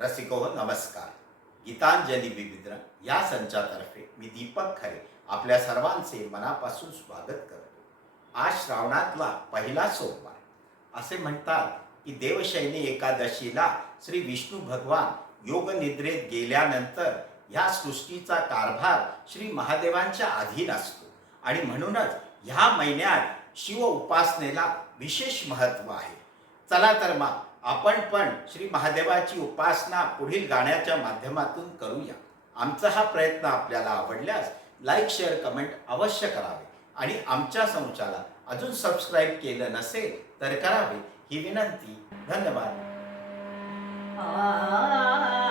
रसिको नमस्कार. गीतांजली विविध या संचातर्फे मी दीपक खरे आपल्या सर्वांचे मनापासून स्वागत करतो. आज श्रावणातला पहिला सोमवार. असे म्हणतात की देवशैनी एकादशीला श्री विष्णू भगवान योग निद्रेत गेल्यानंतर ह्या सृष्टीचा कारभार श्री महादेवांच्या अधीन असतो. आणि म्हणूनच ह्या महिन्यात शिव उपासनेला विशेष महत्त्व आहे. चला तर मग आपण पण श्री महादेवाची उपासना पुढील गाण्याच्या माध्यमातून करूया. आमचा हा प्रयत्न आपल्याला आवडल्यास लाईक शेअर कमेंट अवश्य करावे. आणि आमच्या संचाला अजून सबस्क्राईब केलं नसेल तर करावे ही विनंती. धन्यवाद. आ.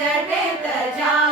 जडेत जा